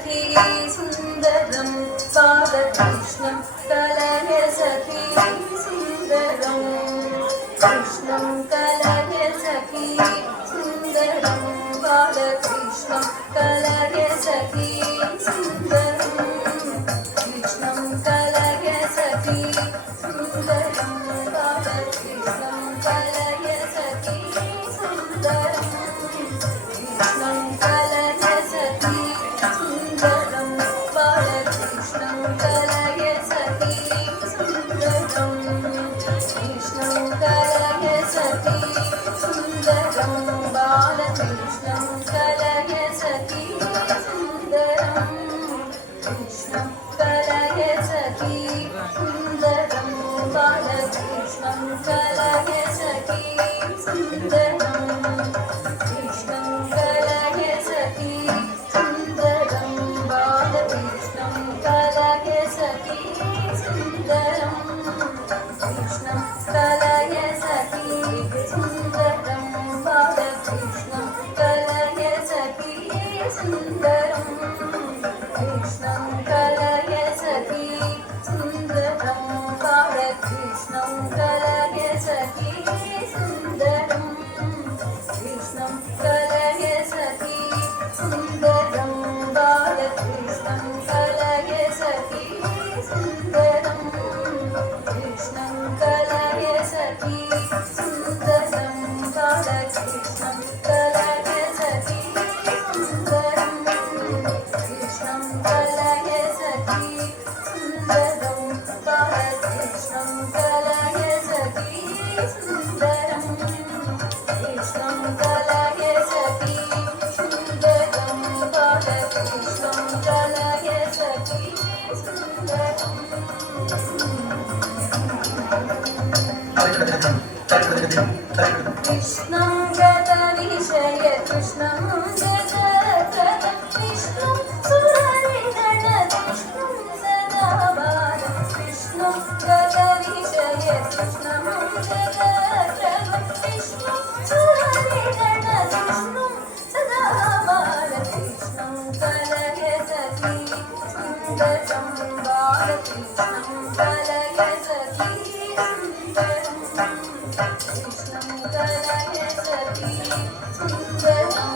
सखी सुन्दरं बालकृष्णं कलय सखी सुन्दरं कृष्णं कलय सखी सुन्दरं बालकृष्णं कलय सखी सुन्दरं कृष्णं कलय सखी सुन्दरं बालकृष्णं कलय सखी सुन्दरं कृष्णं कलय सखी सुन्दरं बालकृष्णं कलय सखी सुन्दरं कृष्णं कलय सखी सुन्दरं बालकृष्णं कलय सखी सुन्दरं कृष्णं कलय सखी सुन्दरं बालकृष्णं कलय सखी सुन्दरं कृष्णं कलय सखी सुन्दरं बालकृष्णं कलय सखी सुन्दरं कृष्णं कलय सखी सुन्दरं बालकृष्णं कलय सखी सुन्दरं कृष्णं कलय सखी सुन्दरं बालकृष्णं कलय सखी सुन्दरं कृष्णं कलय सखी सुन्दरं बालकृष्णं कलय सखी सुन्दरं कृष्णं कलय सखी सुन्दरं बालकृष्णं कलय सखी सुन्दरं कृष्णं कलय सखी सुन्दरं बालकृष्णं कलय सखी सुन्दरं कृष्णं कलय सखी सुन्दरं बालकृष्णं कलय सखी सुन्दरं कृष्णं गतविषय कृष्णं जगद्गत विष्णुं सुरनिधन विष्णुं सदा बाल कृष्णं गतविषय कृष्णं जगद्गत विष्णुं सुरनिधन विष्णुं सदा बाल कृष्णं कलय सखी सुन्दरं बालकृष्णं कलय सखी सुन्दरं कृष्णं कलय सखी सुन्दरं